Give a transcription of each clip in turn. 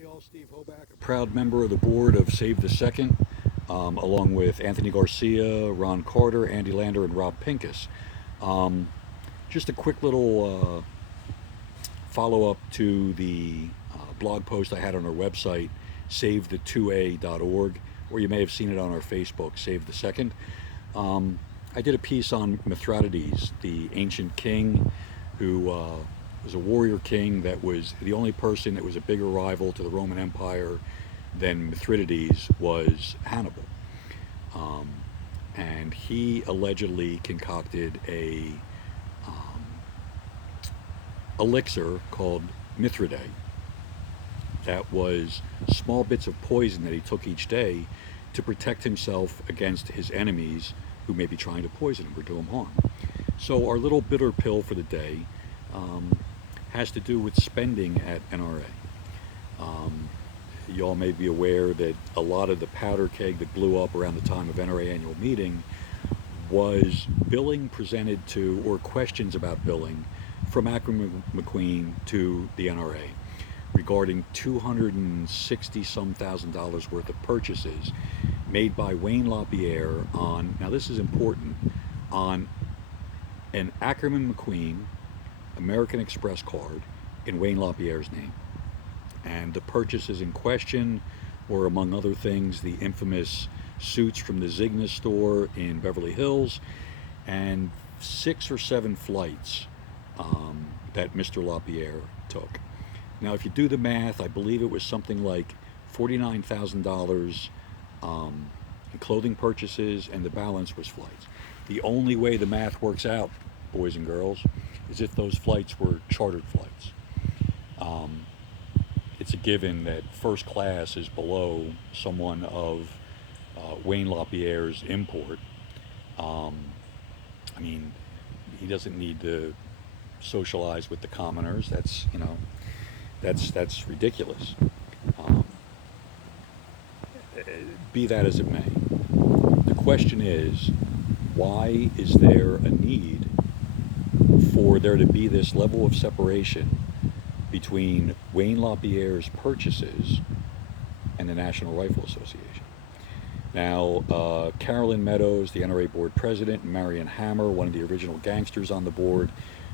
Hey all, Steve Hoback, a proud member of the board of Save the Second, along with Anthony Garcia, Ron Carter, Andy Lander, and Rob Pincus. Um, just a quick little follow up to the blog post I had on our website, savethe2a.org, or you may have seen it on our Facebook, Save the Second. I did a piece on Mithridates, the ancient king who was a warrior king that was the only person that was a bigger rival to the Roman Empire than Mithridates was Hannibal. Um, and he allegedly concocted a elixir called Mithridate that was small bits of poison that he took each day to protect himself against his enemies who may be trying to poison him or do him harm. So our little bitter pill for the day um, has to do with spending at NRA. You all may be aware that a lot of the powder keg that blew up around the time of NRA annual meeting was billing presented to, or questions about billing, from Ackerman McQueen to the NRA regarding 260 some thousand dollars worth of purchases made by Wayne LaPierre on, now this is important, on an Ackerman McQueen American Express card in Wayne LaPierre's name. And the purchases in question were, among other things, the infamous suits from the Zigna store in Beverly Hills and 6 or 7 flights that Mr. LaPierre took. Now, if you do the math, I believe it was something like $49,000 in clothing purchases, and the balance was flights. The only way the math works out, boys and girls, is if those flights were chartered flights. It's a given that first class is below someone of Wayne LaPierre's import. I mean, he doesn't need to socialize with the commoners. That's, that's ridiculous. Um, be that as it may, the question is, why is there a need for there to be this level of separation between Wayne LaPierre's purchases and the National Rifle Association? Now, Carolyn Meadows, the NRA board president, and Marion Hammer, one of the original gangsters on the board,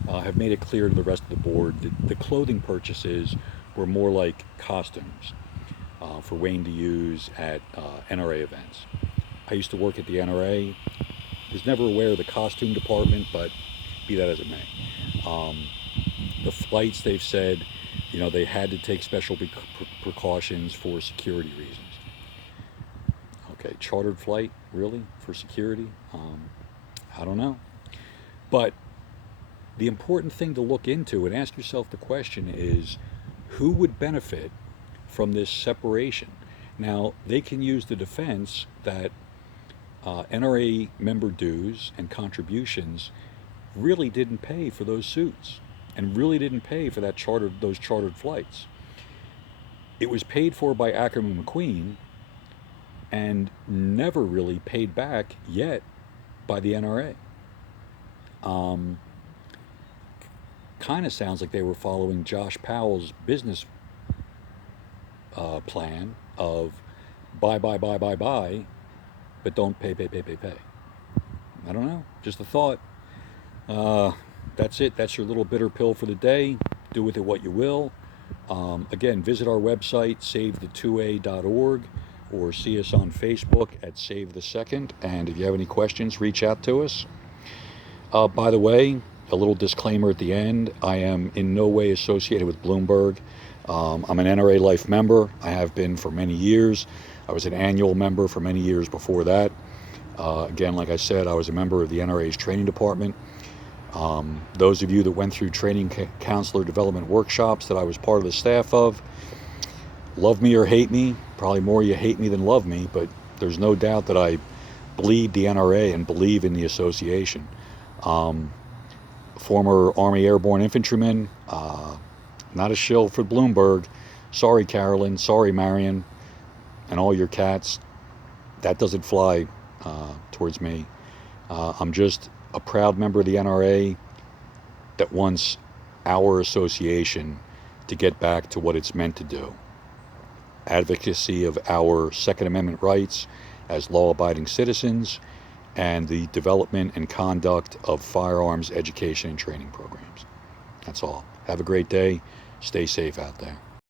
have made it clear to the rest of the board that the clothing purchases were more like costumes for Wayne to use at NRA events. I used to work at the NRA. Was never aware of the costume department, but be that as it may. The flights, they've said, they had to take special precautions for security reasons. Okay, chartered flight, really, for security? I don't know. But the important thing to look into and ask yourself the question is, who would benefit from this separation? Now, they can use the defense that NRA member dues and contributions really didn't pay for those suits and really didn't pay for those chartered flights. It was paid for by Ackerman McQueen and never really paid back yet by the NRA. Kind of sounds like they were following Josh Powell's business plan of buy, but don't pay. I don't know. Just a thought. That's it. That's your little bitter pill for the day. Do with it what you will. Again, visit our website, savethe2a.org, or see us on Facebook at Save the Second. And if you have any questions, reach out to us. By the way, a little disclaimer at the end. I am in no way associated with Bloomberg. I'm an NRA Life member. I have been for many years. I was an annual member for many years before that. Again, like I said, I was a member of the NRA's training department. Those of you that went through training counselor development workshops that I was part of the staff of, love me or hate me, probably more you hate me than love me, but there's no doubt that I bleed the NRA and believe in the association. Former Army Airborne Infantryman, not a shill for Bloomberg. Sorry, Carolyn. Sorry, Marion. And all your cats. That doesn't fly towards me. I'm just a proud member of the NRA that wants our association to get back to what it's meant to do. advocacy of our Second Amendment rights as law-abiding citizens, and the development and conduct of firearms education and training programs. That's all. Have a great day. Stay safe out there.